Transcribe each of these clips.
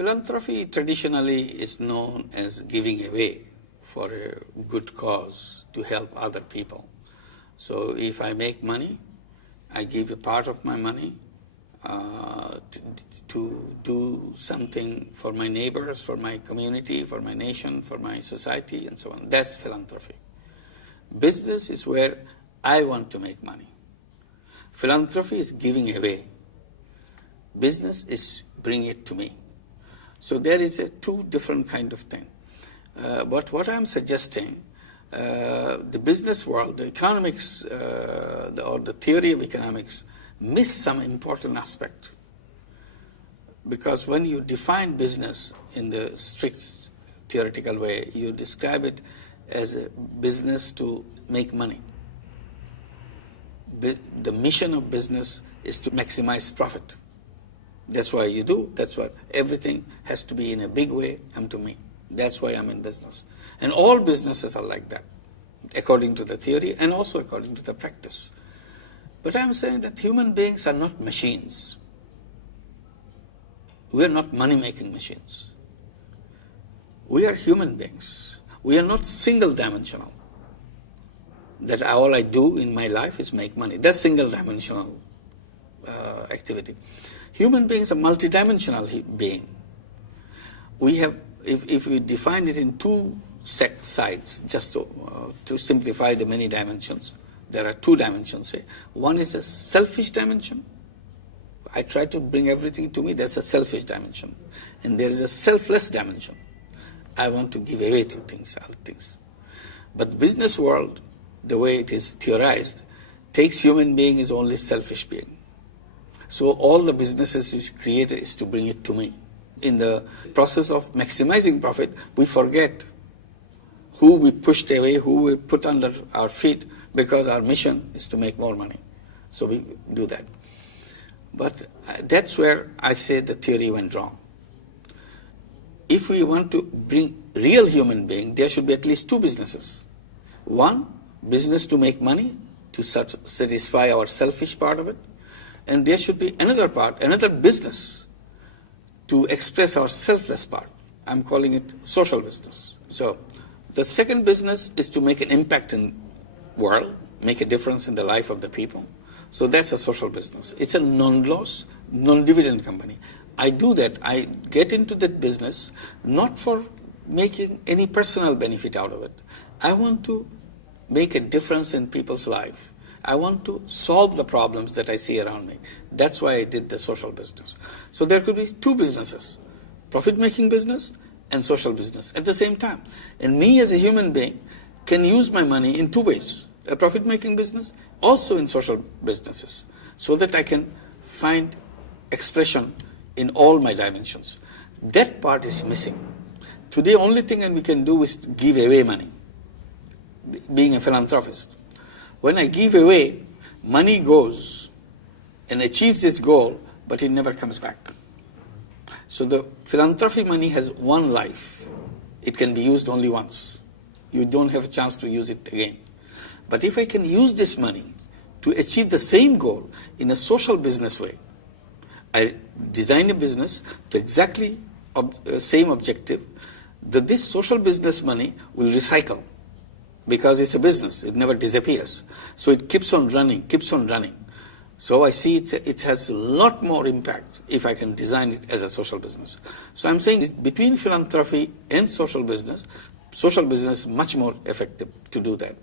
Philanthropy traditionally is known as giving away for a good cause to help other people. So if I make money, I give a part of my money to do something for my neighbors, for my community, for my nation, for my society, and so on. That's philanthropy. Business is where I want to make money. Philanthropy is giving away. Business is bring it to me. So there is a two different kind of thing. But what I'm suggesting, the business world, the economics, or the theory of economics, miss some important aspect. Because when you define business in the strict theoretical way, you describe it as a business to make money. The mission of business is to maximize profit. That's why you do. That's why everything has to be in a big way come to me. That's why I'm in business. And all businesses are like that, according to the theory and also according to the practice. But I'm saying that human beings are not machines. We are not money-making machines. We are human beings. We are not single-dimensional. That all I do in my life is make money. That's single-dimensional activity. Human beings are multidimensional being. We have, if we define it in two sides, just to simplify the many dimensions, there are two dimensions. One is a selfish dimension. I try to bring everything to me, that's a selfish dimension. And there is a selfless dimension. I want to give away to things, other things. But business world, the way it is theorized, takes human being as only selfish being. So all the businesses which created is to bring it to me. In the process of maximizing profit, we forget who we pushed away, who we put under our feet, because our mission is to make more money. So we do that. But that's where I say the theory went wrong. If we want to bring real human being, there should be at least two businesses. One, business to make money, to satisfy our selfish part of it. And there should be another part, another business to express our selfless part. I'm calling it social business. So the second business is to make an impact in the world, make a difference in the life of the people. So that's a social business. It's a non-loss, non-dividend company. I do that. I get into that business not for making any personal benefit out of it. I want to make a difference in people's life. I want to solve the problems that I see around me. That's why I did the social business. So there could be two businesses, profit-making business and social business at the same time. And me as a human being can use my money in two ways, a profit-making business, also in social businesses, so that I can find expression in all my dimensions. That part is missing. Today, only thing we can do is to give away money, being a philanthropist. When I give away, money goes and achieves its goal, but it never comes back. So the philanthropy money has one life. It can be used only once. You don't have a chance to use it again. But if I can use this money to achieve the same goal in a social business way, I design a business to exactly same objective, that this social business money will recycle. Because it's a business, it never disappears. So it keeps on running, keeps on running. So I see it has a lot more impact if I can design it as a social business. So I'm saying between philanthropy and social business is much more effective to do that.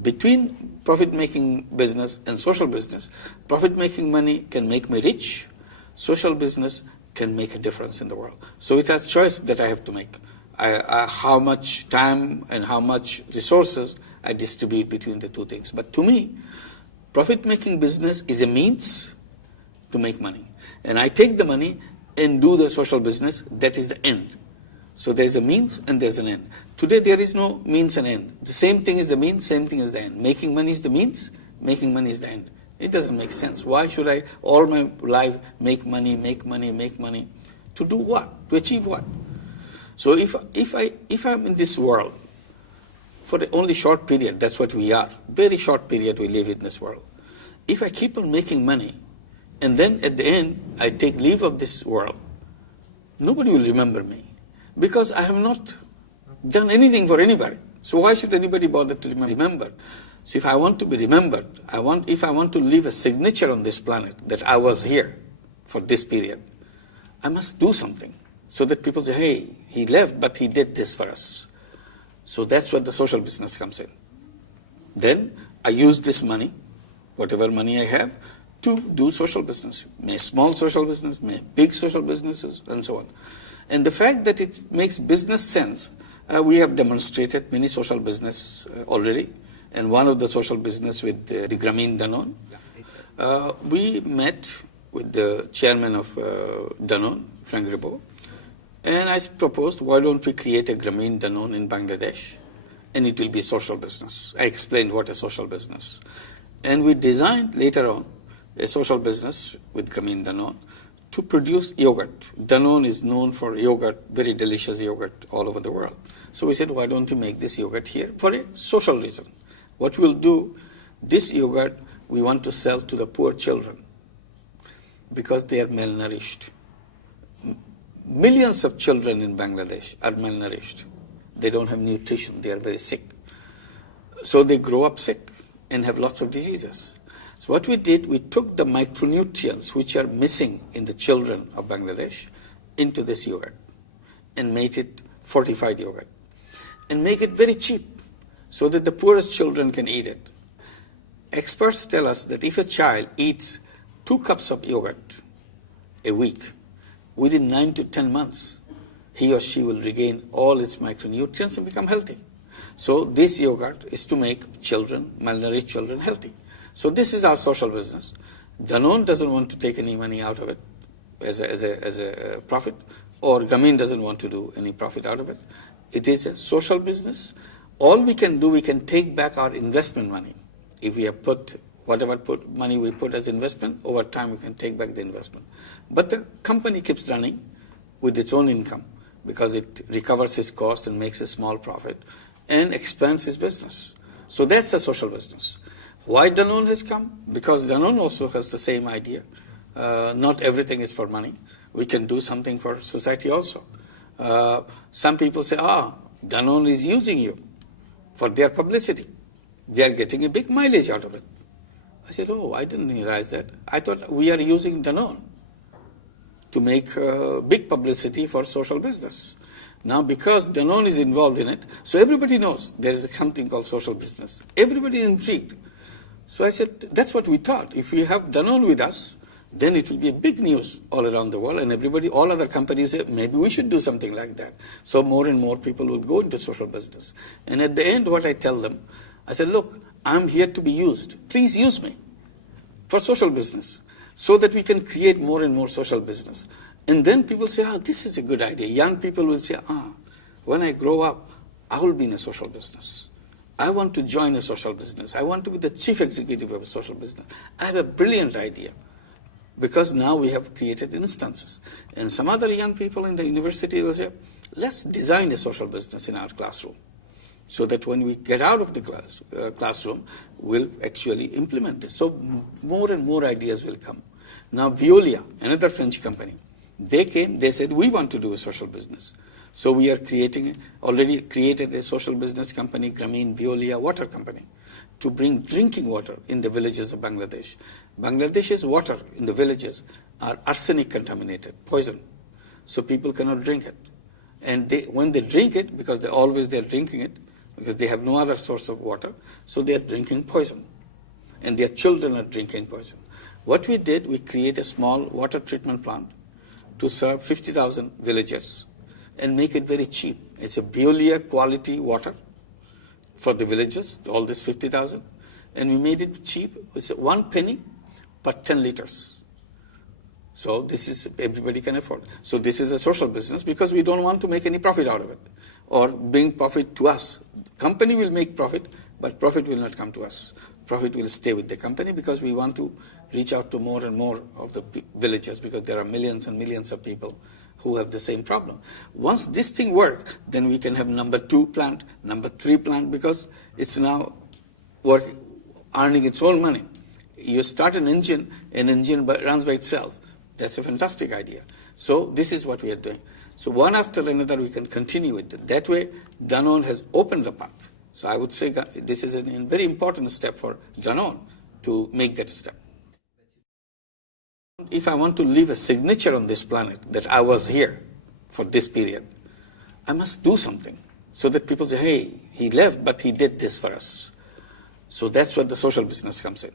Between profit-making business and social business, profit-making money can make me rich, social business can make a difference in the world. So it has a choice that I have to make. How much time and how much resources I distribute between the two things. But to me, profit-making business is a means to make money. And I take the money and do the social business, that is the end. So there's a means and there's an end. Today there is no means and end. The same thing is the means, same thing is the end. Making money is the means, making money is the end. It doesn't make sense. Why should I all my life make money, make money, make money? To do what? To achieve what? So if I'm in this world for the only short period, that's what we are, very short period we live in this world. If I keep on making money, and then at the end I take leave of this world, nobody will remember me because I have not done anything for anybody. So why should anybody bother to remember? So if I want to be remembered, if I want to leave a signature on this planet that I was here for this period, I must do something so that people say, hey, he left, but he did this for us. So that's where the social business comes in. Then I use this money, whatever money I have, to do social business. May small social business, may big social businesses, and so on. And the fact that it makes business sense, we have demonstrated many social business already. And one of the social business with the Grameen Danone, we met with the chairman of Danone, Frank Ribot, and I proposed, why don't we create a Grameen Danone in Bangladesh, and it will be a social business. I explained what a social business. And we designed later on a social business with Grameen Danone to produce yogurt. Danone is known for yogurt, very delicious yogurt all over the world. So we said, why don't you make this yogurt here for a social reason? What we'll do, this yogurt, we want to sell to the poor children because they are malnourished. Millions of children in Bangladesh are malnourished. They don't have nutrition. They are very sick. So they grow up sick and have lots of diseases. So what we did, we took the micronutrients which are missing in the children of Bangladesh into this yogurt and made it fortified yogurt and make it very cheap, so that the poorest children can eat it. Experts tell us that if a child eats 2 cups of yogurt a week, within 9 to 10 months, he or she will regain all its micronutrients and become healthy. So this yogurt is to make children, malnourished children, healthy. So this is our social business. Danone doesn't want to take any money out of it as a profit, or Grameen doesn't want to do any profit out of it. It is a social business. All we can do, we can take back our investment money. If we have put whatever money we put as investment, over time we can take back the investment. But the company keeps running with its own income because it recovers its cost and makes a small profit and expands its business. So that's a social business. Why Danone has come? Because Danone also has the same idea. Not everything is for money. We can do something for society also. Some people say, Danone is using you for their publicity. They are getting a big mileage out of it. I said, I didn't realize that. I thought we are using Danone to make big publicity for social business. Now, because Danone is involved in it, so everybody knows there is something called social business. Everybody is intrigued. So I said, that's what we thought. If we have Danone with us, then it will be a big news all around the world, and everybody, all other companies say, maybe we should do something like that. So more and more people will go into social business. And at the end, what I tell them, I said, look, I'm here to be used. Please use me for social business so that we can create more and more social business. And then people say, this is a good idea. Young people will say, when I grow up, I will be in a social business. I want to join a social business. I want to be the chief executive of a social business. I have a brilliant idea. Because now we have created instances. And some other young people in the university will say, let's design a social business in our classroom so that when we get out of the classroom, we'll actually implement this. So more and more ideas will come. Now Veolia, another French company, they came, they said, we want to do a social business. So we are already created a social business company, Grameen Veolia Water Company, to bring drinking water in the villages of Bangladesh. Bangladesh's water in the villages are arsenic contaminated, poison. So people cannot drink it. And when they drink it, because they're drinking it, because they have no other source of water, so they are drinking poison. And their children are drinking poison. What we did, we created a small water treatment plant to serve 50,000 villages and make it very cheap. It's a Veolia quality water for the villages, all this 50,000. And we made it cheap. It's 1 penny per 10 liters. So this is, everybody can afford. So this is a social business because we don't want to make any profit out of it or bring profit to us. Company will make profit, but profit will not come to us. Profit will stay with the company because we want to reach out to more and more of the villages because there are millions and millions of people who have the same problem. Once this thing works, then we can have number 2 plant, number 3 plant, because it's now earning its own money. You start an engine runs by itself. That's a fantastic idea. So this is what we are doing. So one after another, we can continue with it. That way, Danone has opened the path. So I would say this is a very important step for Danone to make that step. If I want to leave a signature on this planet that I was here for this period, I must do something so that people say, hey, he left, but he did this for us. So that's where the social business comes in.